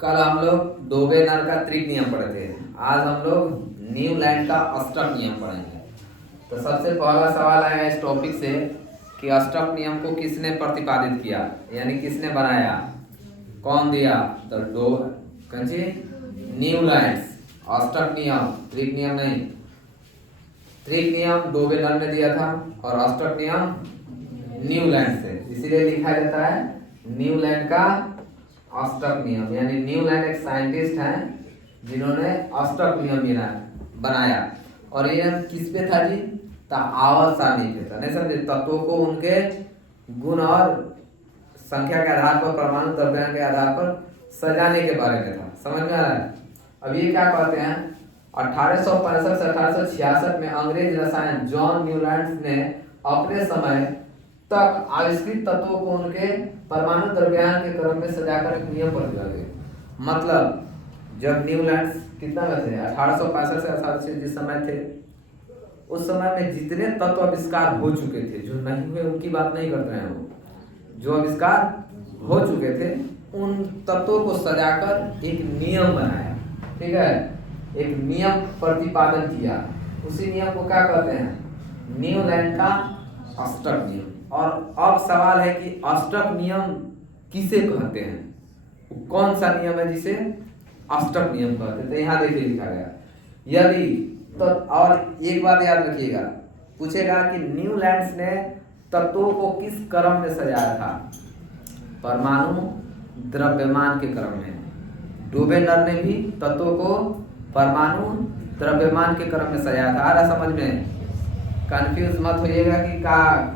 कल हम लोग डोबेनर का त्रिक नियम पढ़े थे। आज हम लोग न्यूलैंड का अष्टक नियम पढ़ेंगे। तो सबसे पहला सवाल आया इस टॉपिक से कि अष्टक नियम को किसने प्रतिपादित किया, यानी किसने बनाया, कौन दिया? तो न्यूलैंड। अष्टक नियम, त्रिक नियम नहीं। त्रिक नियम डोबेनर ने दिया था और अष्टक नियम न्यूलैंड से, इसीलिए लिखा जाता है न्यूलैंड का अष्टक नियम। यानी न्यूलैंड एक साइंटिस्ट हैं जिन्होंने अष्टक नियम बनाया। और ये किस पे था जी? आवर्त सारणी पे था। नहीं समझे? तत्वों को उनके गुण और संख्या के आधार पर, परमाणु द्रव्यमान के आधार पर सजाने के बारे में था। समझ में आ रहा है? अब ये क्या कहते हैं, 1865 से 1866 में अंग्रेज रसायन जॉन न्यूलैंड ने अपने समय तक आविष्कृत तत्वों को उनके परमाणु द्रव्यमान के क्रम में सजाकर एक नियम पर दिया गया। मतलब जब न्यूलैंड कितना में थे, 1865 से 18 जिस समय थे, उस समय में जितने तत्व आविष्कार हो चुके थे, जो नहीं हुए उनकी बात नहीं करते हैं वो, जो आविष्कार हो चुके थे उन तत्वों को सजाकर एक नियम बनाया। ठीक है, एक नियम प्रतिपादन किया। उसी नियम को क्या कहते हैं? न्यूलैंड का अष्टक नियम। और अब सवाल है कि अष्टक नियम किसे कहते हैं? कौन सा नियम है जिसे अष्टक नियम कहते हैं? तो यहाँ देखिए लिखा गया, यदि तो, और एक बात याद रखिएगा, पूछेगा कि न्यूलैंड ने तत्वों को किस क्रम में सजाया था? परमाणु द्रव्यमान के क्रम में। डोबेनर ने भी तत्वों को परमाणु द्रव्यमान के क्रम में सजाया था। आ रहा समझ में? कंफ्यूज मत होइएगा कि का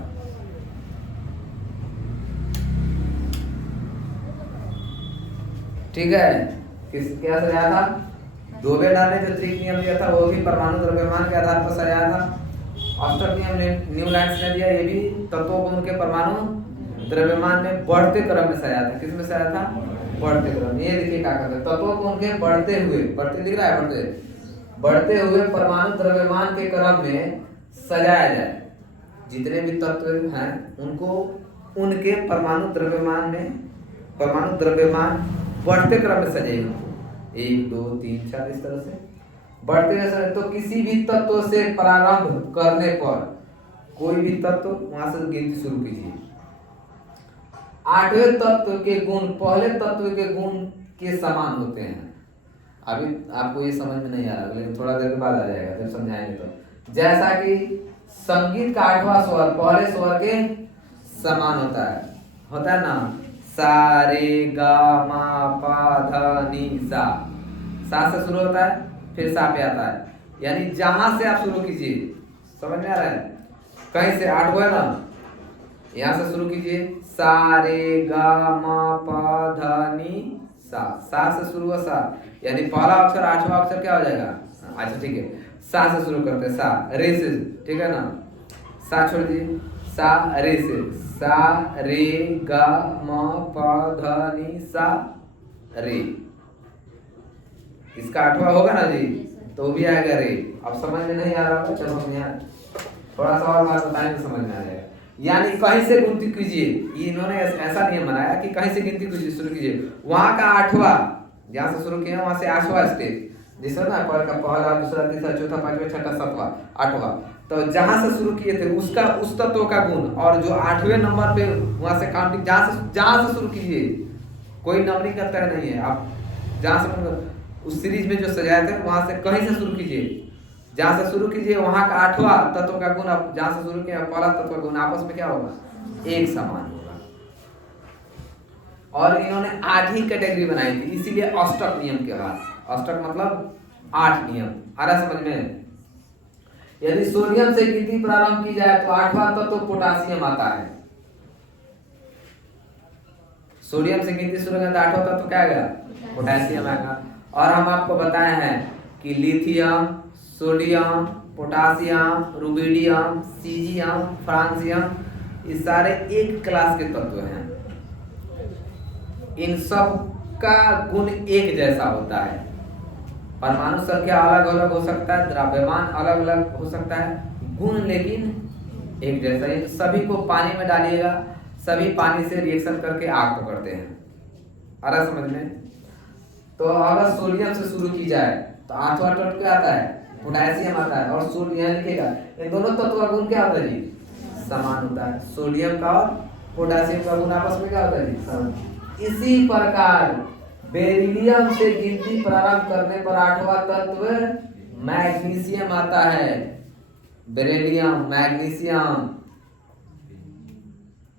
ठीक है, किस क्या सजाया था? डोबेनर ने जो त्रिक नियम दिया था वो भी परमाणु द्रव्यमान के आधार पर सजाया था। अष्टक नियम ने न्यूलैंड ने दिया, ये भी तत्वों को उनके परमाणु द्रव्यमान में बढ़ते क्रम में सजाया था। किस में सजाया था? बढ़ते क्रम। ये देखिए क्या करते हैं, तत्वों को उनके बढ़ते हुए, बढ़ते दिख रहा है, बढ़ते हुए परमाणु द्रव्यमान के क्रम में सजाया जाए। जितने भी तत्व हैं उनको उनके परमाणु द्रव्यमान में, परमाणु द्रव्यमान बढ़ते क्रम में सजाएगा। 1 2 3 4 इस तरह से बढ़ते हुए। तो किसी भी तत्व से प्रारंभ करने पर, कोई भी तत्व वहां से गिनती शुरू कीजिए। 8वें तत्व के गुण पहले तत्व के गुण के समान होते हैं। अभी आपको ये समझ में नहीं आ रहा, लेकिन थोड़ा देर के बाद आ जाएगा जब समझाएंगे। तो जैसा कि संगीत का 8वां स्वर पहले स्वर के समान होता है ना, सा रे गा मा पा धा नी सा। सा से शुरू होता है, फिर सा पे आता है। यानी जहां से आप शुरू कीजिए, समझ में आ रहा है? कहीं से 8 है ना, यहां से शुरू कीजिए, सा रे गा मा पा धा नी सा। सा से शुरू हुआ सा, यानी पहला अक्षर 8वां अक्षर क्या हो जाएगा? अच्छा ठीक है, सा से शुरू करते हैं, सा रे से, ठीक है ना, सा छोड़ दीजिए, सा रे से, सा रे गा म प ध नि सा रे। इसका 8वां होगा ना जी, तो भी आएगा रे। अब समझ में नहीं आ रहा होगा, चलो हम यहाँ थोड़ा सा और बात बताएंगे, समझ में आ जाएगा। यानी कहीं से गिनती कीजिए, इन्होंने ऐसा नियम बनाया कि कहीं से गिनती कीजिए, शुरू कीजिए। वहां का 8वां, जहां से शुरू किया वहां से 8वां स्टेप, जिसमें ना पहला दूसरा तीसरा चौथा पांचवा छठा सातवां आठवां, तो जहां से शुरू किए थे उसका, उस तत्व का गुण, और जो 8वें नंबर पे वहां से काउंटिंग, जहां से शुरू कीजिए, कोई नंबरिंग का तय नहीं है। आप जहां से उस सीरीज में जो सजाए थे वहां से कहीं से शुरू कीजिए, जहां से शुरू कीजिए वहां का 8वां तत्व का गुण, जहां से शुरू किया पहला तत्व का गुण आपस में क्या होगा? एक समान होगा। और इन्होंने 8 ही कैटेगरी बनाई थी, इसीलिए अष्टक नियम के बाद। अष्टक मतलब 8 नियम। आ रहा समझ में? यदि सोडियम से गिनती प्रारंभ की जाए तो 8वां तत्व पोटासियम आता है। सोडियम से गिनती शुरू करें तो 8वां तत्व क्या आएगा? पोटासियम आएगा। और हम आपको बताए हैं कि lithium, sodium, potassium, rubidium, caesium, francium, ये सारे एक क्लास के तत्व हैं। इन सब का गुण एक जैसा होता है। परमाणु संख्या अलग अलग हो सकता है, द्रव्यमान अलग अलग हो सकता है, गुण लेकिन एक जैसा ही। सभी को पानी में डालिएगा, सभी पानी से रिएक्शन करके आग पकड़ते हैं। आ रहा समझ में? तो अगर सोडियम से शुरू की जाए तो आठवां तत्व क्या आता है? पोटेशियम आता है। और सोडियम यहाँ लिखेगा, इन दोनों तत्वों का गुण क्या होता है जी? समान होता है। सोडियम का और पोटेशियम का गुण आपस में क्या होता है जी? समान। इसी प्रकार बेरिलियम से गिनती प्रारंभ करने पर आठवां तत्व मैग्नीशियम आता है। बेरिलियम, मैग्नीशियम,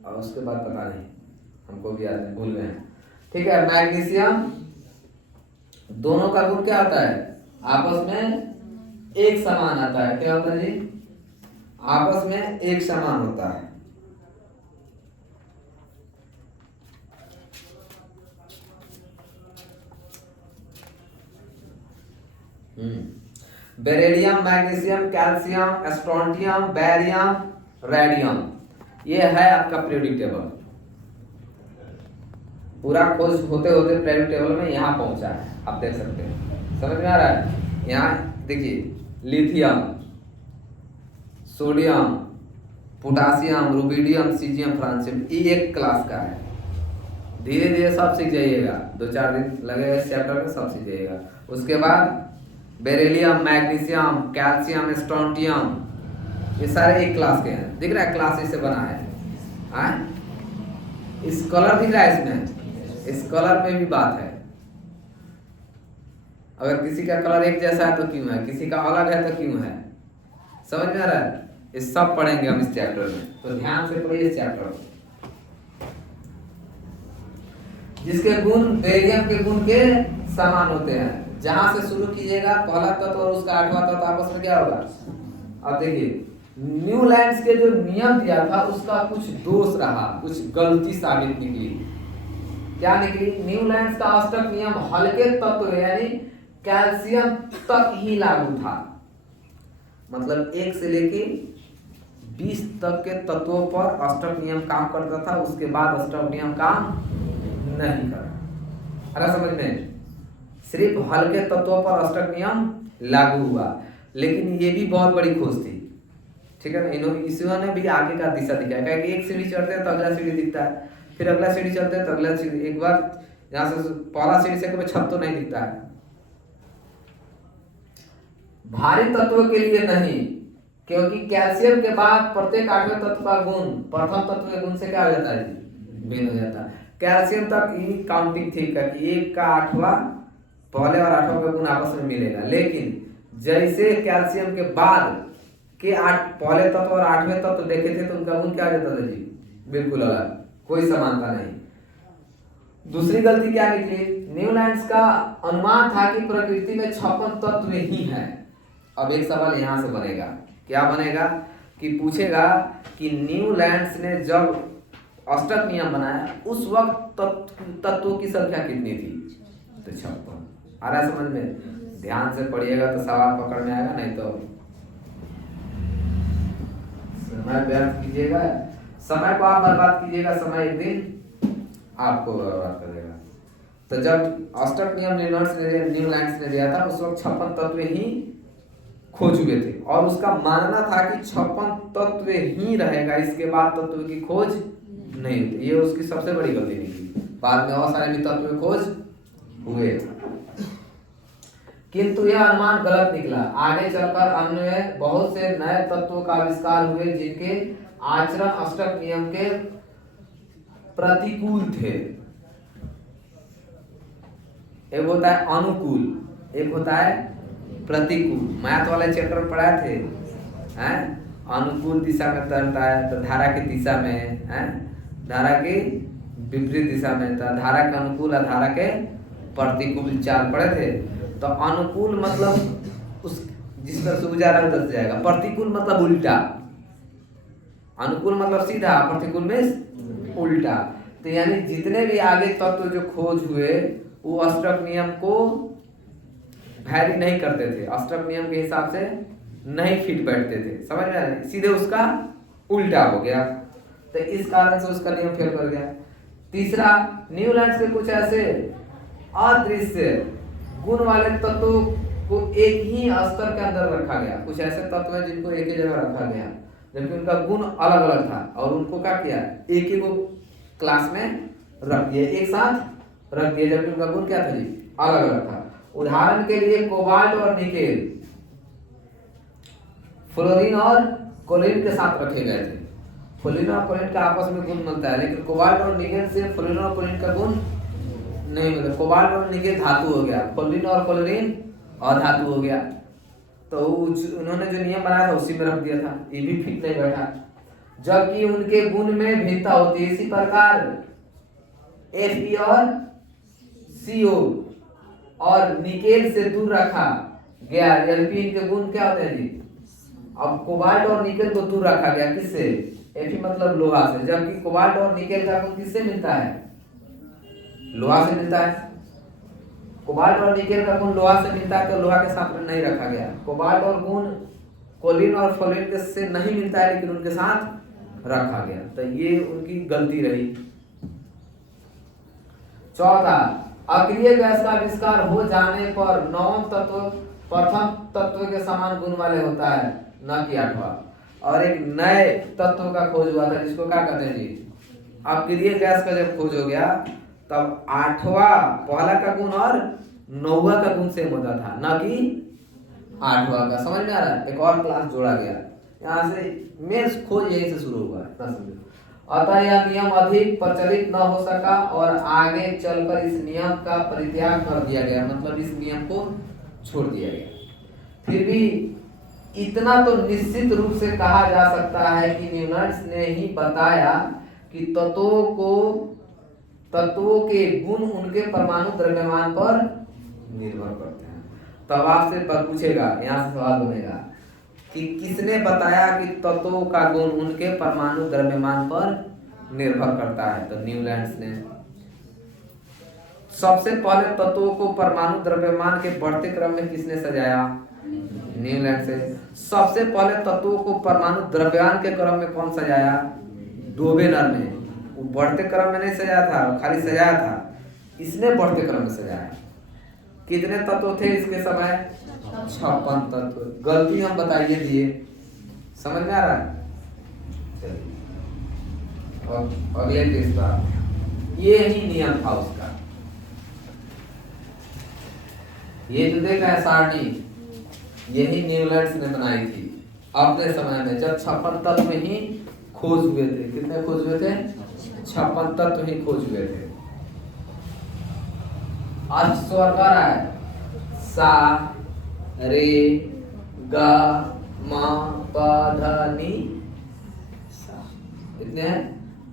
और उसके बाद पता नहीं, हमको भी याद है, भूल गए हैं। ठीक है, मैग्नीशियम दोनों का गुण क्या होता है? आपस में एक समान आता है। क्या होता है जी? आपस में एक समान होता है। Beryllium, magnesium, calcium, strontium, barium, radium, ये है आपका पीरियोडिक टेबल। पूरा खोज होते होते पीरियोडिक टेबल में यहाँ पहुंचा है, आप देख सकते हैं। समझ में आ रहा है? यहाँ देखिए, lithium, sodium, potassium, rubidium, caesium, francium, ये एक क्लास का है। धीरे धीरे सब सीख जाइएगा, 2-4 दिन लगेगा इस चैप्टर में, सब सीख जाइएगा। उसके बाद बेरिलियम, मैग्नीशियम, कैल्शियम, स्ट्रोंटियम, ये सारे एक क्लास के हैं। दिख रहा है क्लास इससे बना है। इस कलर दिख रहा है इसमें, इस कलर में भी बात है। अगर किसी का कलर एक जैसा है तो क्यों है, किसी का अलग है तो क्यों है? समझ में आ रहा है? ये सब पढ़ेंगे हम इस चैप्टर में, तो ध्यान से पढ़िए इस चैप्टर को। जिसके गुण बेरियम के गुण के समान होते हैं। जहां से शुरू कीजिएगा पहला तत्व और उसका आठवां तत्व आपस में क्या होगा? अब देखिए, न्यूलैंड्स के जो नियम दिया था उसका कुछ दोष रहा, कुछ गलती साबित निकली। क्या निकली? न्यूलैंड्स का अष्टक नियम हल्के तत्व यानी कैल्शियम तक ही लागू था। मतलब 1 से लेके 20 तक के तत्वों पर अष्टक नियम काम करता था, उसके बाद अष्टक नियम काम नहीं करा। अरे समझ में, सिर्फ हल्के तत्वों पर अष्टक नियम लागू हुआ। लेकिन ये भी बहुत बड़ी खोज थी, ठीक है ना। इन्होंने भी आगे का दिशा दिखाया। क्योंकि एक सीढ़ी चढ़ते हैं तो अगला सीढ़ी दिखता है, फिर अगला सीढ़ी चलते हैं तो अगला सीढ़ी, एक बार यहाँ से पहला सीढ़ी से कोई छत तो नहीं दिखता है। भारी तत्व के लिए नहीं, क्योंकि कैल्शियम के बाद प्रत्येक आठवें तत्व का गुण प्रथम तत्व के गुण से क्या हो जाता है? भिन्न हो जाता है। कैल्शियम तक ये काउंटिंग थी कि 1 का 8वां पहले और 8वां का गुण आपस में मिलेगा। लेकिन जैसे कैल्शियम के बाद के पहले तत्व और 8वें तत्व देखे थे तो उनका गुण क्या हो जाता था जी? बिल्कुल अलग, कोई समानता नहीं। दूसरी गलती क्या निकली? न्यूलैंड्स का अनुमान था कि प्रकृति में 56 तत्व ही हैं। अब एक सवाल यहां से बनेगा, क्या बनेगा कि पूछेगा कि न्यूलैंड्स ने जब अष्टक नियम बनाया उस वक्त तत्वों की संख्या कितनी थी? तो 56। आ रहा समझ में? ध्यान से पढ़िएगा तो सवाल पकड़ में आएगा, नहीं तो समय व्यर्थ कीजिएगा, समय को आप बर्बाद कीजिएगा, समय एक दिन आपको बर्बाद करेगा। तो जब अष्टक नियम न्यूलैंड्स ने दिया था उस वक्त 56 तत्व ही खो चुके थे और उसका मानना था कि 56 तत्व ही रहेगा, इसके बाद तत्व की खोज नहीं होती। ये उसकी सबसे बड़ी गलती निकली। बाद में और सारे भी तत्व खोज हुए, किंतु यह अनुमान गलत निकला। आगे चलकर अन्य बहुत से नए तत्वों का आविष्कार हुए जिनके आचरण अष्टक नियम के प्रतिकूल थे। एक होता है अनुकूल, एक होता है प्रतिकूल। मैथ वाले चैप्टर पढ़ाए थे, हैं? अनुकूल दिशा में तैरता है तो धारा की दिशा में, हैं? धारा की विपरीत दिशा में, तो धारा के अनुकूल और धारा के प्रतिकूल चाल पढ़े थे। तो अनुकूल मतलब उस जिस तरह से जा रहा है उधर से जाएगा, प्रतिकूल मतलब उल्टा, अनुकूल मतलब सीधा, प्रतिकूल में उल्टा। तो यानी जितने भी आगे तत्व जो खोज हुए वो अष्टक नियम को वैरी नहीं करते थे, अष्टक नियम के हिसाब से नहीं फिट बैठते थे। समझ में आ रहा है? सीधे उसका उल्टा हो गया, तो इस कारण से उसका नियम फेल कर गया। तीसरा, न्यूलैंड्स के कुछ ऐसे अदृश्य गुण वाले तत्वों को एक ही स्तर के अंदर रखा गया। कुछ ऐसे तत्व हैं जिनको एक ही जगह रखा गया जबकि उनका गुण अलग अलग था, और उनको क्या किया? एक ही को क्लास में रख दिया, एक साथ रख दिया, जबकि उनका गुण क्या था जी? अलग अलग था। उदाहरण के लिए कोबाल्ट और निकेल फ्लोरीन और क्लोरीन के साथ रखे गए थे। फ्लोरीन और क्लोरीन का आपस में गुण मिलता है, लेकिन कोबाल्ट और निकेल से फ्लोरीन और क्लोरीन का गुण नहीं मिलता। कोबाल्ट और निकेल धातु हो गया, फ्लोरीन और क्लोरीन अधातु हो गया। तो उन्होंने जो नियम बनाया था उसी में रख दिया था, ये भी फिट नहीं बैठा। जबकि उनके गुण में भिन्नता होती है। इसी प्रकार Fe और CO और निकेल से दूर रखा गया, एल्पीन के गुण क्या होते हैं जी। अब कोबाल्ट और निकेल को दूर रखा गया, किससे? Fe मतलब लोहा से। जबकि कोबाल्ट और निकेल का गुण किससे मिलता है? लोहा से मिलता है। कोबाल्ट और निकेल का गुण लोहा से मिलता है, तो लोहा के साथ में नहीं रखा गया। कोबाल्ट और गुण क्लोरीन और फ्लोरीन के से नहीं मिलता है, लेकिन उनके साथ रखा गया। तो ये उनकी गलती रही। चौथा, अक्रिय गैस का आविष्कार हो जाने पर नवम तत्व प्रथम तत्व के समान गुण वाले होता है, न कि आठवां। और एक नए तत्व का खोज हुआ था, जिसको क्या कहते हैं जी, अक्रिय गैस का जब खोज हो गया तब आठवां पहला का गुण और नौवां का गुण सेम होता था, न कि आठवां का। समझ में आ रहा है? एक और क्लास जोड़ा गया, यहाँ से मेन खोज यही से शुरू हुआ है। अतः यह नियम अधिक प्रचलित न हो सका और आगे चलकर इस नियम का परित्याग कर दिया गया, मतलब इस नियम को छोड़ दिया गया। फिर भी इतना तो निश्चित रूप से कहा जा सकता है कि न्यूटन ने ही बताया कि तत्वों के गुण उनके परमाणु द्रव्यमान पर निर्भर करते हैं। तब आपसे पूछेगा, यहाँ से सवाल बनेगा कि किसने बताया कि तत्वों का गुण उनके परमाणु द्रव्यमान पर निर्भर करता है? तो न्यूलैंड्स ने। सबसे पहले तत्वों को परमाणु द्रव्यमान के बढ़ते क्रम में किसने सजाया? न्यूलैंड से। सबसे पहले तत्वों को परमाणु द्रव्यमान के क्रम में कौन सजाया? डोबेनर ने। वो बढ़ते क्रम में नहीं सजाया था, खाली सजाया था, इसने बढ़ते क्रम में सजाया। कितने तत्व थे इसके समय? 56 तत्व। गलती हम बताइए दिए, समझ में आ रहा है? और अगले पेज पर ये ही नियम था उसका। ये जो देख रहे हैं सारणी, यही न्यूलैंड्स ने बनाई थी अपने समय में, जब 56 तत्व ही खोज हुए थे। कितने खोज हुए थे? 56 तत्व ही खोज हुए थे। आज स्वर का रहा है सा रे गा मा पा धा नी सा, इतने हैं।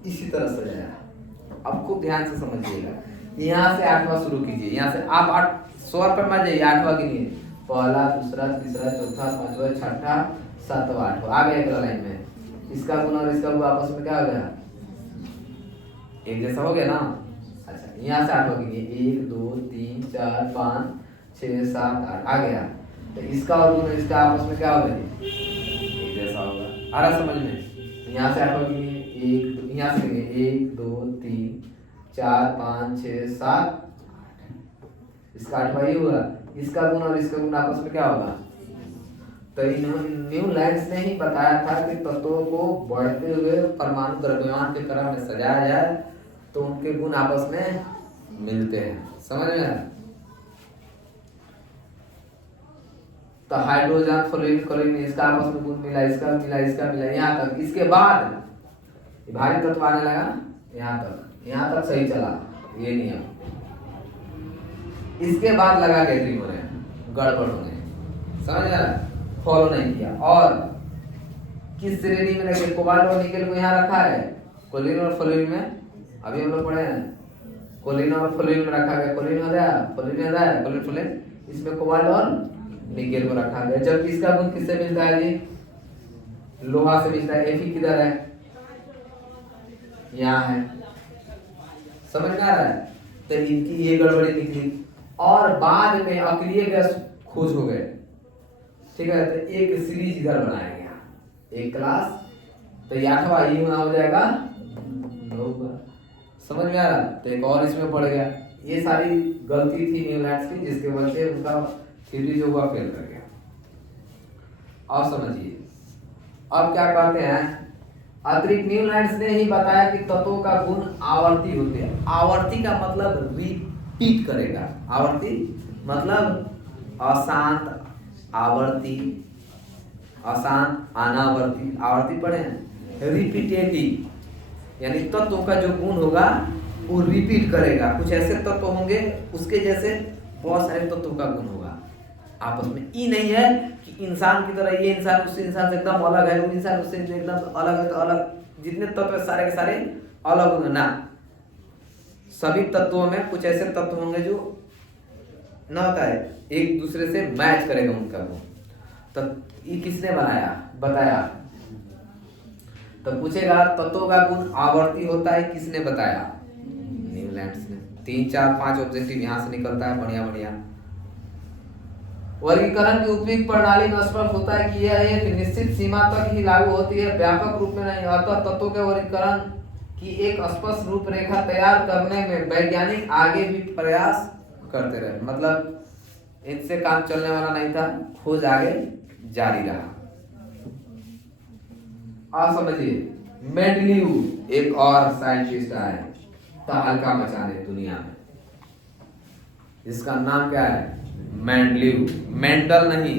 इसी तरह सजाया। अब खूब ध्यान से समझिएगा। यहाँ से आठवां शुरू कीजिए। यहाँ से आप 8 स्वर पर मत जाइए, आठवां गिनिए। पहला, दूसरा, तीसरा, चौथा, पांचवा, छठा, सातवां, आठवां। आ गया एक लाइन में। इसका गुण और इसका गुण आपस में क्या हो गया? एक जैसा हो गया ना। अच्छा, यहाँ से आठवां गिनिए। 1 2 3 4 5 6 7 8 आ गया। तो इसका और गुण इसका आपस में क्या होगा? एक जैसा होगा। आ रहा समझ में? यहाँ से आठवां गिनिए। 1 यहाँ से गिनिए। 1 2 3 4 5 6 7 इसका आठवां ही हुआ। इसका गुण और इसका गुण आपस में क्या होगा? तो न्यूलैंड्स ने ही बताया था कि तत्वों को बढ़ते हुए परमाणु द्रव्यमान के क्रम में सजाया जाए तो उनके गुण आपस में मिलते हैं। समझ में आया? तो हाइड्रोजन, फ्लोरीन, क्लोरीन, इसका आपस में गुण मिला, इसका मिला, इसका मिला, यहाँ तक। इसके बाद भारी तत्व आने लगा ना, यहाँ तक सही चला ये नियम। इसके बाद लगा गैदरिंग होने, गड़बड़ होने। समझ आ रहा? फॉलो नहीं किया। और किस श्रेणी में रखे? कोबाल्ट और निकेल को यहाँ रखा है, क्लोरीन और फ्लोरीन में। अभी हम लोग पढ़े हैं, क्लोरीन और फ्लोरीन में रखा गया। क्लोरीन हो रहा है, फ्लोरीन, इसमें कोबाल्ट और निकेल को रखा गया। जबकि इसका गुण किससे मिलता है जी? लोहा से मिलता है। Fe किधर है? यहाँ है। समझ में आ रहा है? तो इनकी ये गड़बड़ी निकली और बाद में अक्रिय गैस खोज हो गए। ठीक है, तो एक सीरीज इधर बनाया गया, एक क्लास। तो 8वां ये हो जाएगा 9वां। समझ में आ रहा? तो एक और इसमें पड़ गया। ये सारी गलती थी न्यूलैंड्स की, जिसके वजह से उनका थ्योरी जो हुआ फेल कर गया। अब समझिए, अब क्या कहते हैं? अतिरिक्त न्यूलैंड्स ने ही बताया कि तत्वों का गुण आवर्ती होते हैं। आवर्ती का मतलब रिपीट करेगा। आवर्ती मतलब अशांत आवर्ती, अशांत अनावर्ती, आवर्ती पढ़े हैं, रिपीटेटिव यानी तत्वों का जो गुण होगा वो रिपीट करेगा। कुछ ऐसे तत्व होंगे उसके जैसे बहुत सारे तत्वों का गुण होगा आपस में। ये नहीं है कि इंसान की तरह ये इंसान उससे इंसान से एकदम अलग है, वो इंसान उससे एकदम अलग है तो अलग, जितने तत्व है सारे के सारे अलग होंगे ना। सभी तत्वों में कुछ ऐसे तत्व होंगे जो ना होता है एक दूसरे से मैच करेगा उनका गुण। तो ये किसने बनाया बताया? तो पूछेगा तत्वों का गुण आवर्ती होता है, किसने बताया? न्यूलैंड्स ने। 3 4 5 ऑब्जेक्टिव यहाँ से निकलता है, बढ़िया बढ़िया। वर्गीकरण की उपयुक्त प्रणाली में स्पष्ट होता है कि यह एक निश्चित सीमा तक ही लागू होती है, व्यापक रूप में नहीं। अतः तत्वों के वर्गीकरण की एक स्पष्ट रूपरेखा तैयार करने में वैज्ञानिक आगे भी प्रयास करते रहे। मतलब इनसे काम चलने वाला नहीं था, खोज आगे जारी रहा। आप समझिए मेंडलीव एक और साइंटिस्ट आए तहलका मचाने दुनिया में, इसका नाम क्या है? मेंडलीव। मेंडल नहीं,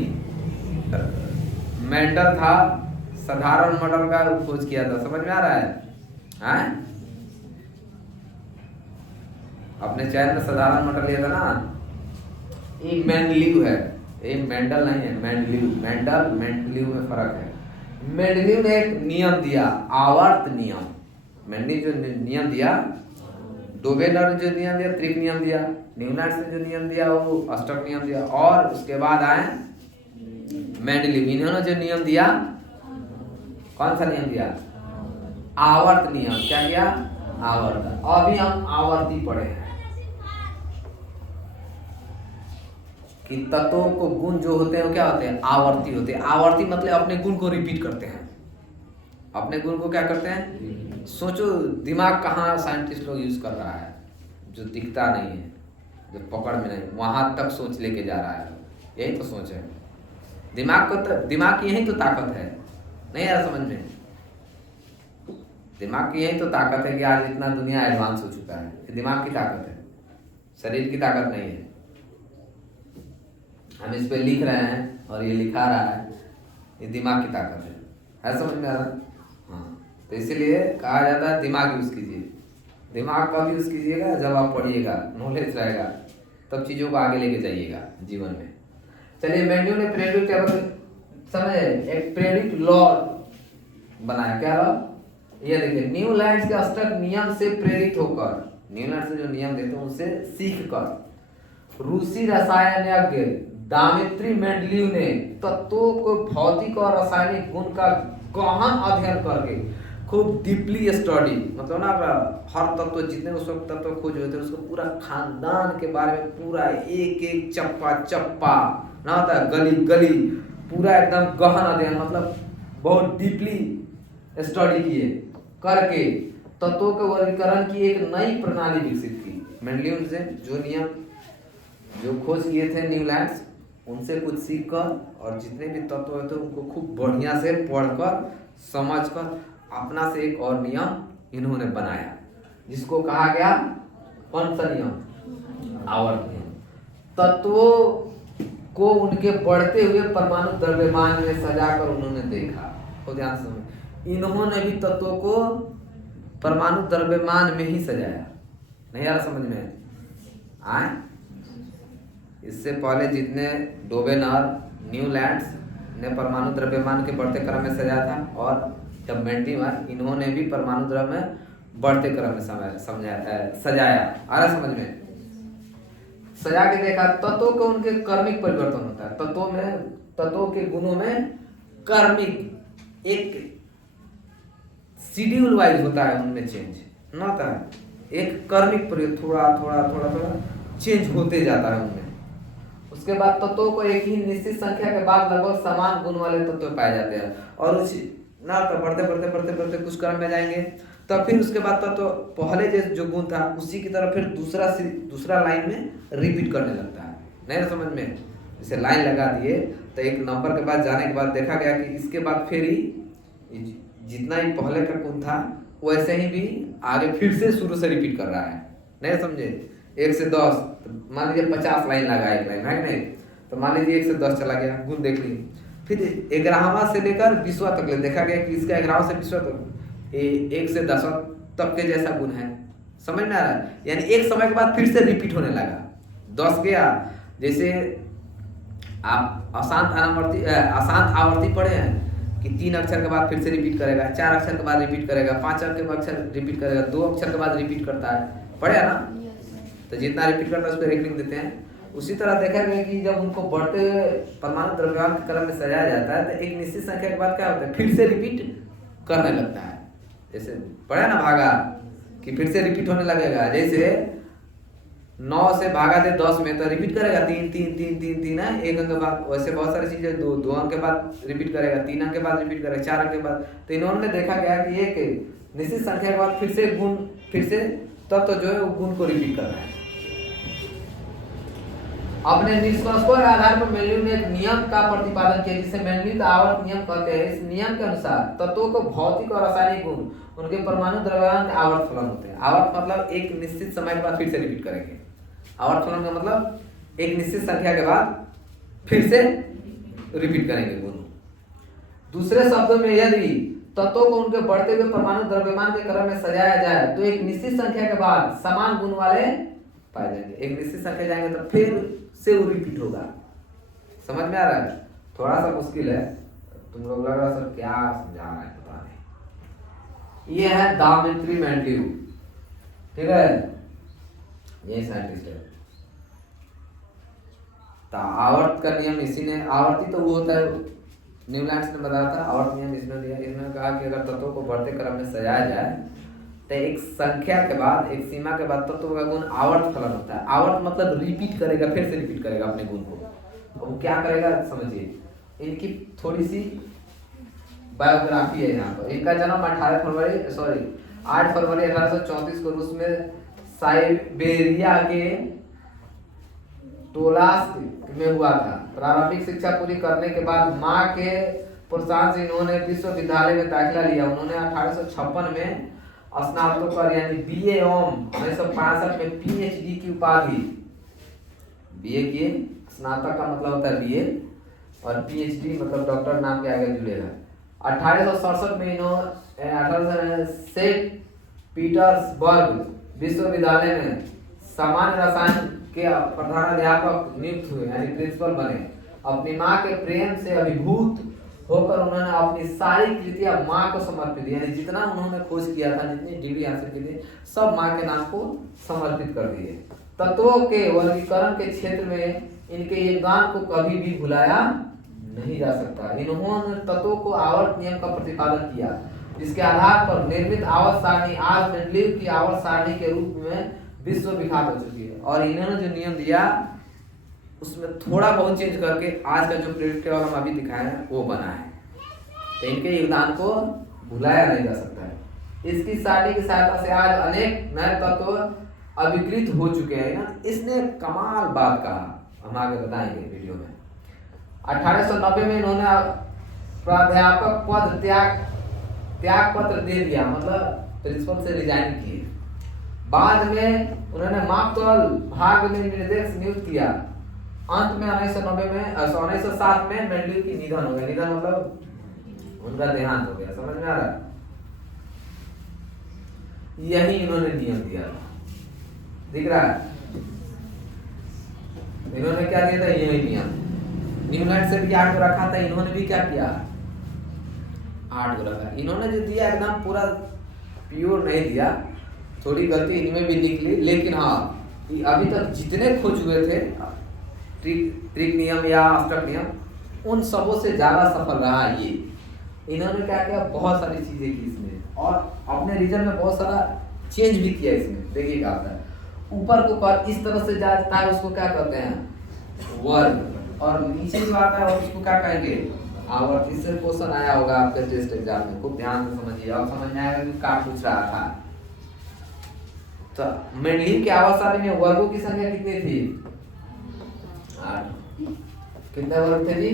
मेंडल था साधारण मटर का खोज किया था। समझ में आ रहा है? अपने चैन में साधारण मटर लिया था ना, ये मेंडलीव है, ये मेंडल नहीं है। मेंडलीव, मेंडल मेंडलीव में फर्क है। मेंडलीव ने एक नियम दिया, आवर्त नियम। मेंडलीव जो नियम दिया, डोबेलर ने जो नियम दिया, त्रिक नियम दिया, न्यूलैंड्स ने जो नियम दिया वो अष्टक नियम दिया, और उसके बाद आए मेंडलीव। इन्होंने जो नियम दिया, कौन सा नियम दिया? आवर्त नियम। क्या किया? आवर्त। अभी हम आवर्ती पढ़े हैं कि तत्वों को गुण जो होते हैं वो क्या होते हैं? आवर्ती होते हैं। आवर्ती मतलब अपने गुण को रिपीट करते हैं। अपने गुण को क्या करते हैं? सोचो दिमाग कहाँ साइंटिस्ट लोग यूज कर रहा है, जो दिखता नहीं है, जो पकड़ में नहीं, वहां तक सोच लेके जा रहा है। यही तो सोच है दिमाग को, तो दिमाग की यही तो ताकत है। नहीं यार समझ में? दिमाग की यही तो ताकत है कि आज इतना दुनिया एडवांस हो चुका है, ये दिमाग की ताकत है, शरीर की ताकत नहीं है। हम इस पे लिख रहे हैं और ये लिखा रहा है, ये दिमाग की ताकत है समझ में आ रहा? हाँ, तो इसीलिए कहा जाता है दिमाग यूज कीजिए। दिमाग कब यूज कीजिएगा? जब आप पढ़िएगा, नॉलेज रहेगा, तब चीजों को आगे लेके जाइएगा जीवन में। चलिए मेंडलीव ने प्रेडिक्ट टेबल समझे, एक प्रेडिक्ट लॉ बनाया। क्या लॉ? ये देखिए, न्यूलैंड्स के अष्टक नियम से प्रेरित होकर, न्यूलैंड्स से जो नियम देते हैं उनसे सीख कर रूसी रसायनज्ञ दामित्री मेंडलीव ने तत्वों को भौतिक और रासायनिक गुण का गहन अध्ययन करके खूब डीपली स्टडी, मतलब ना हर तत्व, जितने उस वक्त तत्व खोज हुए थे उसको पूरा खानदान के बारे में पूरा एक एक चप्पा चप्पा ना होता है, गली गली पूरा एकदम गहन अध्ययन, मतलब बहुत डीपली स्टडी किए करके तत्वों के वर्गीकरण की एक नई प्रणाली विकसित की। मेंडलीव से जो नियम जो खोज किए थे न्यूलैंड्स, उनसे कुछ सीख कर और जितने भी तत्व थे उनको खूब बढ़िया से पढ़कर समझकर अपना से एक और नियम इन्होंने बनाया, जिसको कहा गया कौन सा नियम? आवर्त नियम। तत्वों को उनके बढ़ते हुए परमाणु द्रव्यमान में सजाकर उन्होंने देखा। तो ध्यान से सुनो, इन्होंने भी तत्वों को परमाणु द्रव्यमान में ही सजाया। नहीं आ रहा समझ में? आए इससे पहले जितने डोबेलर, न्यूलैंड्स ने परमाणु द्रव्यमान के बढ़ते क्रम में सजाया था, और जब मेंडलीव इन्होंने भी परमाणु द्रव्य में बढ़ते क्रम में सजाया। आ रहा समझ में? सजा के देखा तत्वों के उनके कर्मिक परिवर्तन होता है। तत्वों के गुणों में कर्मिक एक शेड्यूल वाइज होता है, उनमें चेंज ना होता है, एक कर्मिक परिवर्तन थोड़ा थोड़ा थोड़ा थोड़ा चेंज होते जाता है उनमें। उसके बाद तत्वों को एक ही निश्चित संख्या के बाद लगभग समान गुण वाले तत्व पाए जाते हैं, और उस ना बढ़ते बढ़ते बढ़ते बढ़ते कुछ क्रम में जाएंगे, तब फिर उसके बाद तत्व पहले जो गुण था उसी की तरह फिर दूसरा लाइन में रिपीट करने लगता है। नहीं समझ में? जैसे लाइन लगा दिए तो एक नंबर के बाद जाने के बाद देखा गया कि इसके बाद फिर ही जितना ही पहले का गुण था वैसे ही भी आगे फिर से शुरू से रिपीट कर रहा है। नहीं समझे? 1 से 10, तो मान लीजिए 50 लाइन लगा एक लाइन, है कि नहीं? तो मान लीजिए 1 से 10 चला गया, गुण देख लीजिए। फिर 11वां से लेकर 20वां तक ले देखा गया कि इसका 11वां से 20वां तक 1 से 10वां तक के जैसा गुण है। समझ में आ रहा है? यानी एक समय के बाद फिर से रिपीट होने लगा। 10 गया, जैसे आप अशांत आवर्ती पढ़े हैं कि 3 अक्षर के बाद फिर से रिपीट करेगा, 4 अक्षर के बाद रिपीट करेगा, 5 अक्षर रिपीट करेगा, 2 अक्षर के बाद रिपीट करता है, पढ़े है ना? तो जितना रिपीट करता है उसको रेटिंग देते हैं। उसी तरह देखा गया कि जब उनको बढ़ते हुए परमाणु द्रव्यमान के क्रम में सजाया जाता है तो एक निश्चित संख्या के बाद क्या होता है, फिर से रिपीट करने लगता है। जैसे पढ़े ना भागा कि फिर से रिपीट होने लगेगा। जैसे 9 से भागा दे 10 में तो रिपीट करेगा 3 3 3 3 3 है, 1 अंक के बाद। वैसे बहुत सारी चीजें 2 अंक के बाद रिपीट करेगा, 3 अंक के बाद रिपीट करेगा, 4 अंक के बाद। तो इन्होंने देखा गया कि एक निश्चित संख्या के बाद फिर से गुण, फिर से तब तो जो है वो गुण को रिपीट कर रहा है। अपने निष्कर्ष के आधार पर मेंडलीव ने एक नियम का प्रतिपादन किया जिसे मेंडलीव आवर्त नियम कहते हैं। इस नियम के अनुसार तत्वों को भौतिक और रासायनिक गुण उनके परमाणु द्रव्यमान के आवर्त फलन होते हैं। आवर्त मतलब एक निश्चित समय के बाद फिर से रिपीट करेंगे। आवर्त फलन का मतलब एक निश्चित संख्या के बाद फिर से रिपीट करेंगे गुण। दूसरे शब्दों में यदि तत्वों को उनके बढ़ते हुए परमाणु द्रव्यमान के क्रम में सजाया जाए तो एक निश्चित संख्या के बाद समान गुण वाले पाए जाएंगे। एक निश्चित संख्या जाएंगे तो फिर से वो रिपीट होगा। समझ में आ रहा है? थोड़ा सा मुश्किल है, तुम लोग लग रहा है सर क्या समझा रहा है पता नहीं। ये है डामिट्री मेंडलीव, ठीक है, ये साइंटिस्ट है। तो आवर्त का नियम इसी ने, आवर्ती तो वो होता है न्यूलैंड्स ने बताया था, आवर्त नियम इसने दिया। इसने कहा कि अगर तत्वों को बढ़ते क्रम में सजाया जाए तो एक संख्या के बाद, एक सीमा के बाद तत्व का गुण आवर्त फलन होता है। आवर्त मतलब रिपीट करेगा, फिर से रिपीट करेगा अपने गुण को। वो क्या करेगा समझिए, इनकी थोड़ी सी बायोग्राफी है यहाँ पर। इनका जन्म 8 फरवरी 1834 को रूस में साइबेरिया के टोलास्क में हुआ था। प्रारंभिक शिक्षा पूरी करने के बाद माँ के प्रोत्साहन से इन्होंने विश्वविद्यालय में दाखिला लिया। उन्होंने 1856 में स्नातकोत्तर यानी बीए एवं 1965 में पीएचडी की उपाधि, बीए किए, स्नातक का मतलब होता है बीए और पीएचडी मतलब डॉक्टर नाम के आगे जुड़ेगा। 1867 में इन्होंने सेंट पीटर्सबर्ग विश्वविद्यालय में सामान्य रसायन के प्रधानाध्यापक नियुक्त हुए यानी प्रिंसिपल बने। अपनी माँ के प्रेम से अभिभूत होकर उन्होंने अपनी सारी कृतियां माँ को समर्पित, यानी जितना उन्होंने खोज किया था, जितनी डिग्री हासिल की थी, सब माँ के नाम को समर्पित कर दिए। तत्वों के वर्गीकरण के क्षेत्र में इनके योगदान को कभी भी भुलाया नहीं जा सकता। इन्होंने तत्वों को आवर्त नियम का प्रतिपादन किया, जिसके आधार पर निर्मित आवर्त सारणी आज मेंडलीव की आवर्त सारणी के रूप में विश्व विख्यात हो चुकी है। और इन्होंने जो नियम दिया उसमें थोड़ा बहुत चेंज करके आज का जो प्रेडिक्टर हम अभी दिखाए हैं वो बना है। तो इनके योगदान को भुलाया नहीं जा सकता है। इसकी सारणी की सहायता से आज अनेक नए तत्व अभिकृत हो चुके हैं ना। इसने कमाल बात कहा, हम आगे बताएंगे वीडियो में। 1890 में इन्होंने प्राध्यापक पद त्याग पत्र दे दिया, मतलब प्रिंसिपल से रिजाइन किए। बाद में उन्होंने मापतौल भाग में निर्देशक नियुक्त किया। अंत में 1907 में मेंडलीव की निधन हो गया। निधन मतलब उनका देहांत हो गया। समझ में आ रहा है? यही इन्होंने नियम दिया था, दिख रहा है? इन्होंने क्या दिया था? यही नियम। न्यूलैंड से भी 8 को रखा था, इन्होंने भी क्या किया? 8 को रखा। इन्होंने जो दिया एकदम पूरा प्योर नहीं दिया, थोड़ी गलती इनमें भी लिख ली, लेकिन हाँ अभी तक जितने खोज हुए थे त्रिक नियम या अष्टक नियम, उन सबों से ज्यादा सफल रहा ये। इन्होंने क्या किया? बहुत सारी चीजें की इसमें, और अपने रीजन में बहुत सारा चेंज भी किया इसमें। देखिए क्या होता है, ऊपर को इस तरह से जाता है उसको क्या कहते हैं? वर्ग, और नीचे जो आता है उसको क्या कहेंगे? आवर्त। इससे क्वेश्चन आया होगा आपके टेस्ट एग्जाम में, खूब ध्यान से समझिए, अब समझ में आएगा कि क्या पूछ रहा था। तो मेंडलीव के आवर्त सारणी में वर्गों की संख्या कितनी थी? 8। कितने वर्ग थे जी?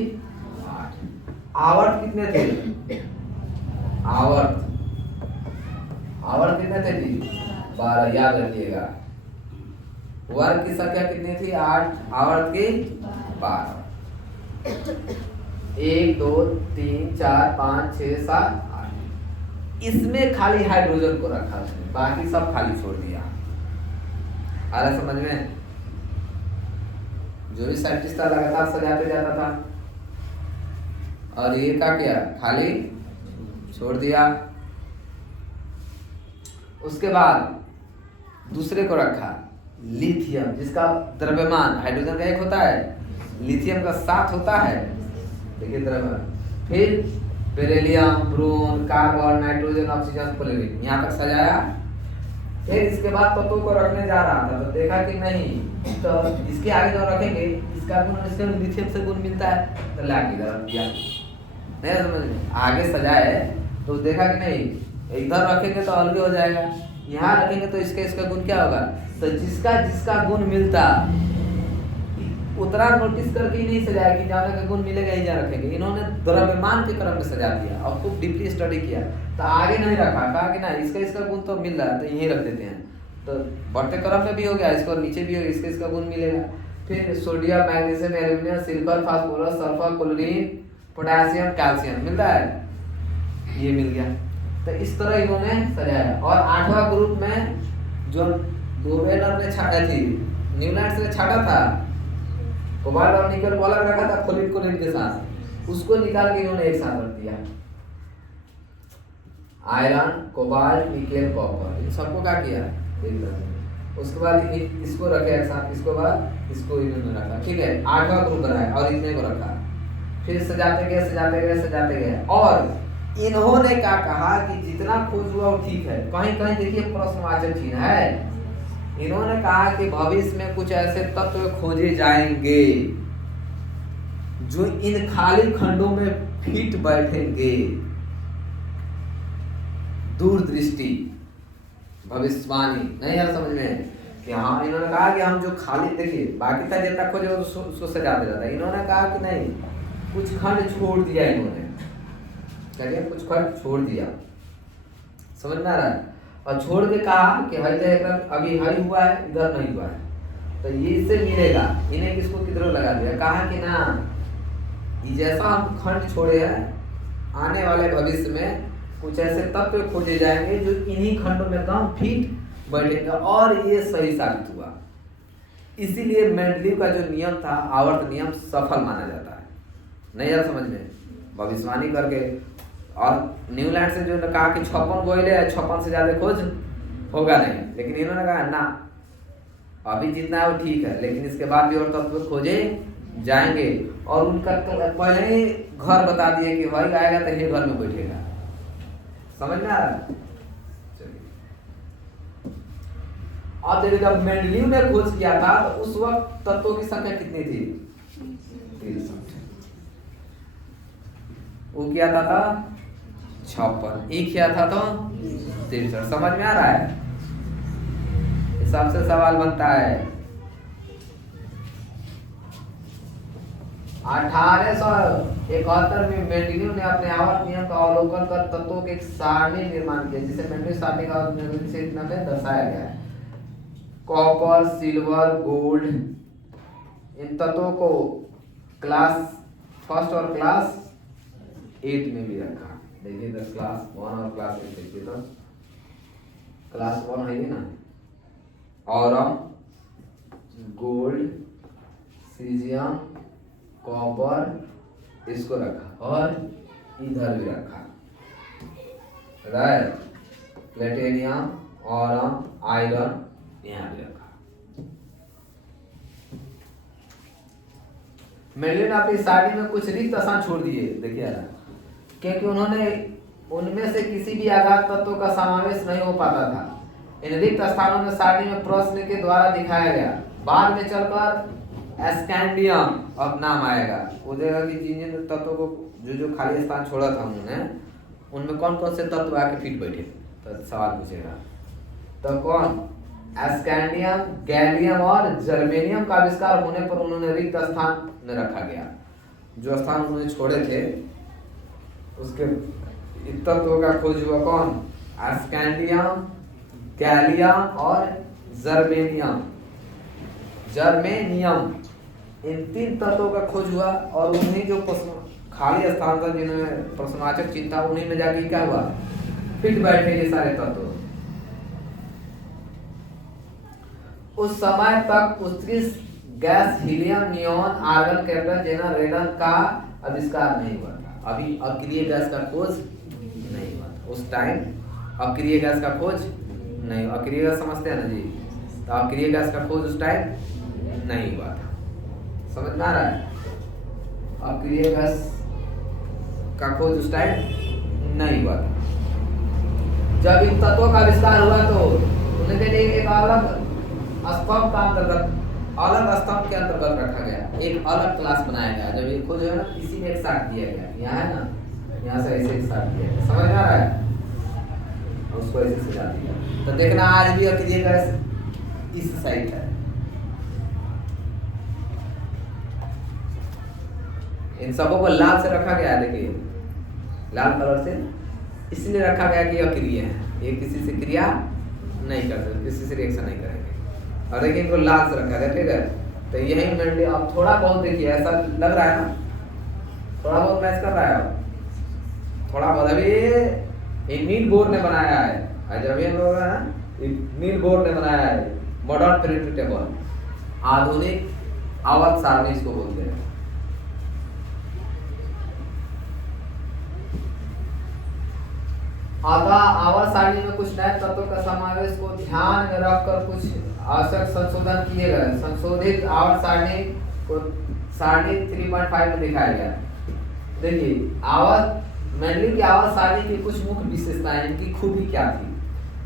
8। आवर्त कितने थे? आवर्त कितने थे जी? 12। याद रखिएगा, वर्ग की संख्या कितनी थी? 8, आवर्त की 12। 1 2 3 4 5 6 7 8। इसमें खाली हाइड्रोजन को रखा उसने, बाकी सब खाली छोड़ दिया। आ रहा समझ में? जो भी साइंटिस्ट था लगातार सजाते जाता था, और ये क्या किया? खाली छोड़ दिया। उसके बाद दूसरे को रखा लिथियम, जिसका द्रव्यमान हाइड्रोजन का 1 होता है, लिथियम का 7 होता है। देखिए द्रव्यमान। फिर beryllium, boron, carbon, nitrogen, oxygen, fluorine, यहाँ तक सजाया। फिर इसके बाद तत्वों को रखने जा रहा था तो देखा कि नहीं, तो इसके आगे जो रखेंगे इसका गुण इसके लिथियम से गुण मिलता है, तो लाके इधर रख दिया। नहीं समझ में? आगे सजाए तो देखा कि नहीं, इधर रखेंगे तो अलग हो जाएगा, यहाँ रखेंगे तो इसका गुण क्या होगा? तो जिसका जिसका गुण मिलता उतना नोटिस करके ही नहीं सजाया कि जहाँ का गुण मिलेगा ही जहाँ रखेंगे। इन्होंने द्रव्यमान के क्रम में सजा दिया और खूब डीपली स्टडी किया, तो आगे नहीं रखा। कहा कि ना इसका गुण तो मिल रहा है, तो यहीं रख देते हैं। तो बढ़ते क्रम में भी हो गया, इसको नीचे भी हो गया, इसका गुण मिलेगा। फिर sodium, magnesium, aluminium, silver, phosphorus, sulphur, chlorine, potassium, calcium मिल रहा है, ये मिल गया। तो इस तरह इन्होंने सजाया। और 8वां ग्रुप में जो डोवेलर ने छाटा थी, न्यूलैंड से छाटा था, कोबाल्ट और निकल को अलग रखा था फ्लोरीन के साथ, उसको निकाल के इन्होंने एक साथ रख दिया। आयरन, कोबाल्ट, निकेल, कॉपर, इन सबको क्या किया? एक तरह। उसके बाद इसको रखे एक साथ, इसको बाद इसको इन्होंने रखा। ठीक है, 8वां ग्रुप बनाया और इतने को रखा। फिर सजाते गए और इन्होंने क्या कहा कि जितना खोज हुआ वो ठीक है। कहीं कहीं देखिए प्रश्नवाचक चिन्ह है। इन्होंने कहा कि भविष्य में कुछ ऐसे तत्व खोजे जाएंगे जो इन खाली खंडों में फिट बैठेंगे। दूरदृष्टि, भविष्यवाणी, नहीं यार समझ में कि हाँ, इन्होंने कहा कि हम जो खाली, देखिए बाकी था जितना खोजे उसको सजा दे जाता। इन्होंने कहा कि नहीं, कुछ खंड छोड़ दिया इन्होंने, कहिए कुछ खंड छोड़ दिया, समझ में आ रहा है? और छोड़ के कहा कि हई तो अभी हई हुआ है, इधर नहीं हुआ है, तो ये इससे मिलेगा, इन्हें किसको किधर लगा दिया। कहा कि ना, ये जैसा हम खंड छोड़े हैं, आने वाले भविष्य में कुछ ऐसे तत्व खोजे जाएंगे जो इन्हीं खंडों में एकदम फिट बैठेंगे, और ये सही साबित हुआ। इसीलिए मेंडलीव का जो नियम था, आवर्त नियम, सफल माना जाता है। नहीं यार समझ में? भविष्यवाणी करके। और न्यूलैंड से जो कहा कि 56 गोइले है, 56 से ज्यादा खोज होगा नहीं, लेकिन इन्होंने कहा ना, अभी जितना है वो ठीक है, लेकिन इसके बाद भी और तत्व खोजे जाएंगे। और उनका पहले ही घर बता दिए कि भाई आएगा तो ये घर में बैठेगा। समझ में आ रहा है? और देखिए जब मेंडलीव ने खोज किया था तो उस वक्त तत्वों की संख्या कितनी थी? 63। वो किया था 56, ये किया था तो 63। समझ में आ रहा है? सबसे सवाल बनता है 1871 में मेंडलीव ने अपने आवर्त नियम का अवलोकन कर तत्वों के एक सारणी निर्माण किया, जिसे मेंडलीव सारणी का इतना में दर्शाया गया है। कॉपर, सिल्वर, गोल्ड, इन तत्वों को क्लास 1 और क्लास 8 में भी रखा। देखिए इधर क्लास 1 और क्लास 8 देखिए, तो क्लास 1 है ये ना, और गोल्ड, सीजियम, कॉपर, इसको रखा, और इधर भी रखा, राइट, प्लेटिनियम, और आयरन यहाँ भी रखा। मेंडलीव ने अपनी सारणी में कुछ रिक्त स्थान छोड़ दिए, देखिए, क्योंकि उन्होंने उनमें से किसी भी आघात तत्व का समावेश नहीं हो पाता था। इन रिक्त स्थानों में सारणी में प्रश्न के द्वारा दिखाया गया। बाद में चलकर स्कैंडियम अब नाम आएगा, वो देगा कि जिन जिन तत्वों को जो खाली स्थान छोड़ा था उन्होंने, उनमें कौन कौन से तत्व आके फिट बैठे, तो सवाल पूछेगा। तो कौन? स्कैंडियम, गैलियम और जर्मेनियम का आविष्कार होने पर उन्होंने रिक्त स्थान में रखा गया। जो स्थान उन्होंने छोड़े थे उसके तत्वों का खोज हुआ। कौन? स्कैंडियम, गैलियम और जर्मेनियम। जर्मेनियम, इन 3 तत्वों का खोज हुआ और उन्हीं जो खाली स्थान था जिन्हें प्रश्नवाचक चिन्ह था उन्हीं में जाके क्या हुआ, फिट बैठे ये सारे तत्व। उस समय तक उत्कृष्ट gas helium, neon, argon, calcium, xenon, radon का आविष्कार नहीं हुआ था। अभी अक्रिय गैस का खोज नहीं हुआ था उस टाइम। अक्रिय गैस का खोज नहीं, अक्रिय गैस समझते हैं ना जी, तो अक्रिय गैस का खोज उस टाइम नहीं हुआ था। समझ में आ रहा है? अक्रिय गैस का खोज उस टाइम नहीं हुआ था। जब इन तत्वों का आविष्कार हुआ तो उन्हें एक अलग स्तंभ का अंतर्गत, अलग स्तंभ के अंतर्गत रखा गया, एक अलग क्लास बनाया गया। जब ये खोज है ना, इसी में एक साथ दिया गया, यहाँ है ना, यहाँ से ऐसे एक साथ दिया गया। समझ में आ रहा है? उसको ऐसे सजा दिया। तो देखना आज भी अक्रिय गैस इस साइड है। इन सबों को लाल से रखा गया है, देखिए लाल कलर से इसलिए रखा गया कि अक्रिय है, ये किसी से क्रिया नहीं कर सकते, किसी से रिएक्शन नहीं करेंगे। और देखिए इनको लाल से रखा गया, ठीक है। तो यही मेनली आप थोड़ा बहुत देखिए, ऐसा लग रहा है ना, थोड़ा बहुत मैच कर रहा है, थोड़ा बहुत। अभी नील बोर ने बनाया है, जब ये लोग है नील बोर ने बनाया है मॉडर्न पीरियोडिक टेबल, आधुनिक आवर्त सारणी इसको बोलते हैं। अतः आवर्त सारणी में कुछ नए तत्वों का समावेश को ध्यान में रखकर कुछ आवश्यक संशोधन किए गए। संशोधित आवर्त सारणी को सारणी 3.5 में दिखाया गया। देखिए आवर्त मेंडलिन की आवर्त सारणी की कुछ मुख्य विशेषताएं, इनकी खूबी क्या थी।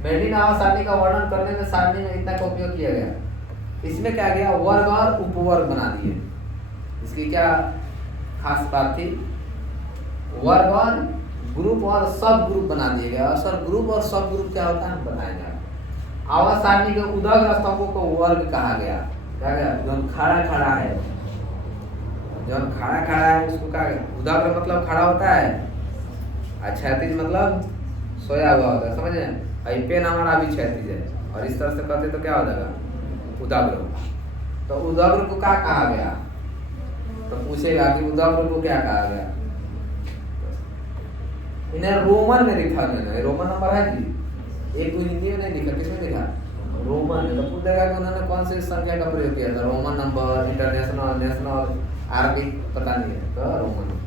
मेंडलिन आवर्त सारणी का वर्णन करने में सारणी में इतना का उपयोग किया गया। इसमें क्या गया, वर्ग और उपवर्ग बना दिए। इसकी क्या खास बात थी, वर्ग और ग्रुप और सब ग्रुप बना दिए गए। और सर ग्रुप और सब ग्रुप क्या होता है बताएंगे। आवर्त सारणी के उदग्र स्तंभों को वर्ग कहा गया। क्या गया, जो खड़ा खड़ा है, जो खड़ा खड़ा है उसको कहा गया। उदग्र मतलब खड़ा होता है, क्षैतिज मतलब सोया हुआ होता है, समझे। पेन हमारा अभी क्षैतिज है और इस तरह से करते तो क्या हो जाएगा, उदग्र। तो उदग्र को क्या कहा गया, तो पूछेगा कि उदग्र को क्या कहा गया। इन्हें रोमन में लिखा मैंने, रोमन नंबर है जी, एक तो हिंदी में नहीं लिखा, किसमें लिखा, रोमन में। तो पूछेगा कि उन्होंने कौन सी संख्या का प्रयोग किया था, Roman number, international, national, Arabic, पता नहीं है, तो रोमन।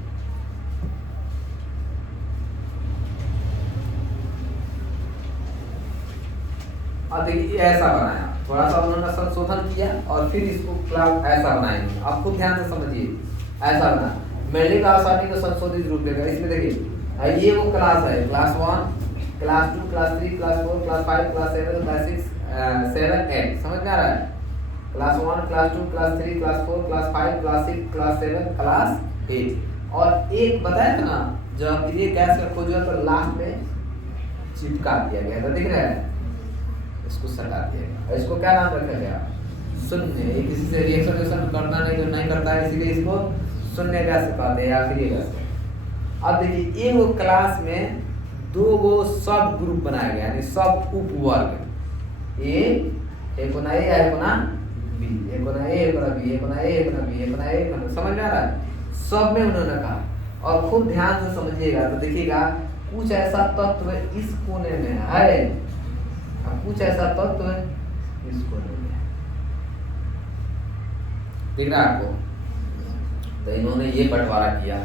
अब देखिए ऐसा बनाया, थोड़ा सा उन्होंने संशोधन किया और फिर इसको क्लास ऐसा बनाएंगे। आप खुद ध्यान से समझिए, ऐसा बना मेंडलिन आवर्त सारणी को संशोधित रूप देगा। इसमें देखिए ये वो क्लास है, class 1, class 2, class 3, class 4, class 5, class 7, class 6, 7, 8। समझ में आ रहा है? Class 1, class 2, class 3, class 4, class 5, class 6, class 7, class 8। और एक बताया था ना, जो अक्रिय गैस का खोज हुआ तो लास्ट में चिपका दिया गया था, दिख रहा है, इसको सटा दिया गया। इसको क्या नाम रखा गया, शून्य। ये किसी से रिएक्शन करता नहीं करता है, इसीलिए इसको शून्य गैस कहते हैं, अक्रिय गैस। अब देखिए एक क्लास में 2 गो सब ग्रुप बनाया गया, यानी सब उपवर्ग। एक कोना ए, एक कोना बी, एक कोना ए, एक कोना बी, एक कोना ए, एक कोना बी, एक कोना ए, एक कोना। समझ में आ रहा है? सब में उन्होंने कहा। और खूब ध्यान से समझिएगा तो देखिएगा कुछ ऐसा तत्व इस कोने में है, कुछ ऐसा तत्व इस कोने में है, दिख रहा है आपको। तो इन्होंने ये बंटवारा किया,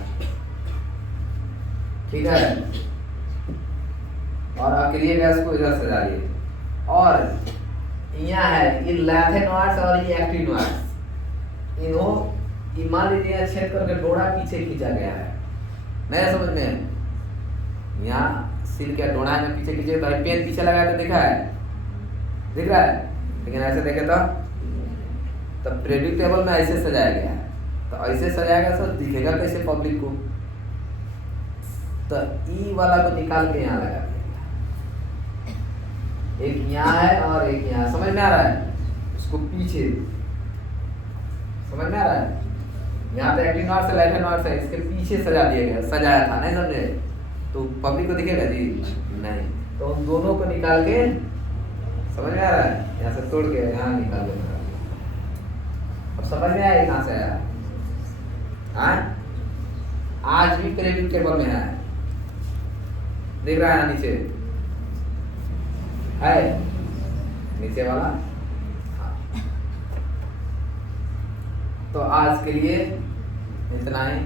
ठीक है। और अक्रिय गैस को इधर सजा लिए। और यहाँ है ये लैथेनॉइड्स और ये एक्टिनॉइड्स। इन्हों मान लीजिए छेद करके डोरा पीछे खींचा गया है, नहीं समझ में। यहाँ सिल के डोरा में पीछे खींचे तो पेन पीछे लगाया तो दिखा है, दिख रहा है। लेकिन ऐसे देखे तो पीरियोडिक टेबल में ऐसे सजाया गया है। तो ऐसे सजाया गया तो दिखेगा कैसे पब्लिक को। तो ई वाला को निकाल के यहाँ लगा दिया, एक यहाँ है और एक यहाँ। समझ में आ रहा है? उसको पीछे समझ में आ रहा है? यहाँ पे एक्टिनॉइड्स से लैथेनॉइड्स है, इसके पीछे सजा दिया गया, सजाया था, नहीं समझे? तो पब्लिक को दिखेगा जी नहीं। तो उन दोनों को निकाल के, समझ में आ रहा है, यहाँ से तोड़ के यहाँ निकाल देना। समझ में आया कहाँ से आया? आज भी पीरियोडिक टेबल में है, दिख रहा है ना नीचे है, नीचे वाला। तो आज के लिए इतना ही,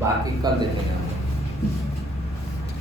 बाकी कल देखेंगे हम।